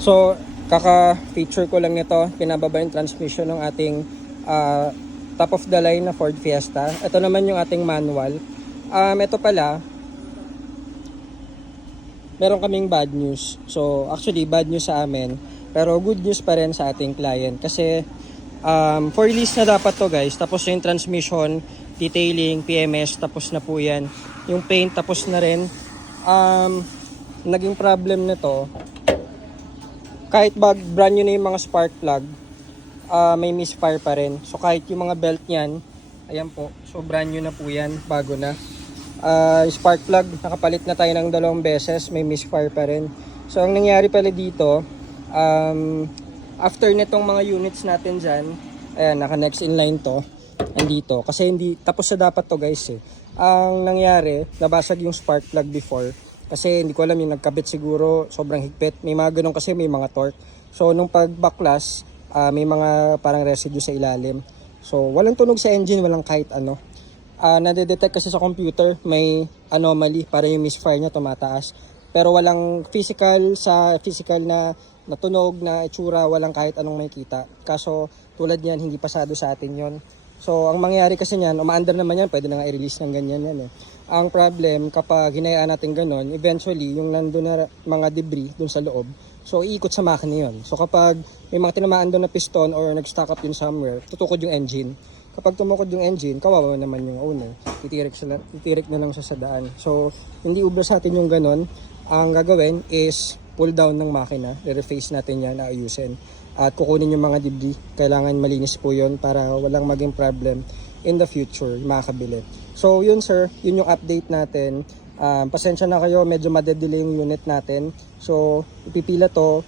So, kaka-feature ko lang nito. Pinababa yung transmission ng ating top of the line na Ford Fiesta. Ito naman yung ating manual. Ito pala, meron kaming bad news. So, actually, bad news sa amin. Pero good news pa rin sa ating client. Kasi, for release na dapat to guys. Tapos yung transmission, detailing, PMS, tapos na po yan. Yung paint, tapos na rin. Naging problem nito, kahit brand new na yung mga spark plug, may misfire pa rin. So kahit yung mga belt niyan, ayan po, so brand new na po yan, bago na. Spark plug, nakapalit na tayo ng 2 beses, may misfire pa rin. So ang nangyari pala dito, after nitong mga units natin dyan, ayan, naka next in line to, andito. Kasi hindi, tapos na dapat to guys eh. Ang nangyari, nabasag yung spark plug before. Kasi hindi ko alam, yung nagkabit siguro, sobrang higpit. May mga ganun kasi, may mga torque. So nung pagbaklas, may mga parang residue sa ilalim. So walang tunog sa engine, walang kahit ano. Nade-detect kasi sa computer, may anomaly, para yung misfire niya tumataas. Pero walang physical na tunog, na itsura, walang kahit anong makikita. Kaso tulad niyan, hindi pasado sa atin yon. So ang mangyayari kasi niyan, umaandar naman yan, pwede na nga i-release ng ganyan yan eh. Ang problem, kapag hinayaan natin ganon, eventually yung nandun na mga debris dun sa loob, so iikot sa makina yun. So kapag may mga tinamaan doon na piston or nag-stock up yun somewhere, tutukod yung engine. Kapag tumukod yung engine, kawawa naman yung owner. Titirik na lang siya sa daan. So hindi ubra sa atin yung ganon. Ang gagawin is pull down ng makina, re-reface natin yan, ayusin. At kukunin yung mga debris. Kailangan malinis po yun para walang maging problem in the future, makakabili. So yun sir, yun yung update natin. Pasensya na kayo, medyo madedelay yung unit natin. So ipipila to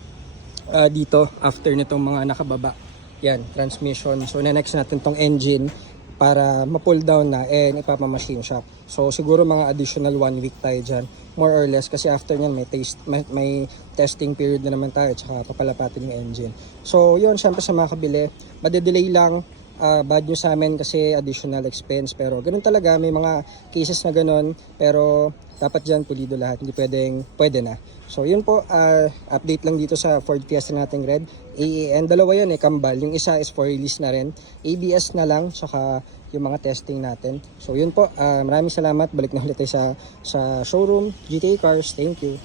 dito after nitong mga nakababa. Yan, transmission. So next natin tong engine para ma-pull down na and ipapa-machine shop. So siguro mga additional 1 week tayo dyan, more or less, kasi after nyan may testing period na naman tayo, tsaka papalapatin yung engine. So yun, syempre sa mga kabili, madedelay lang. Bad news sa amin kasi additional expense, pero ganun talaga, may mga cases na ganun, pero dapat dyan pulido lahat, hindi pwede na. So yun po, update lang dito sa Ford Fiesta nating red. AAN, dalawa yun eh, kambal, yung isa is for release na rin, ABS na lang, tsaka yung mga testing natin. So yun po, maraming salamat, balik na ulit tayo sa showroom GTA Cars. Thank you.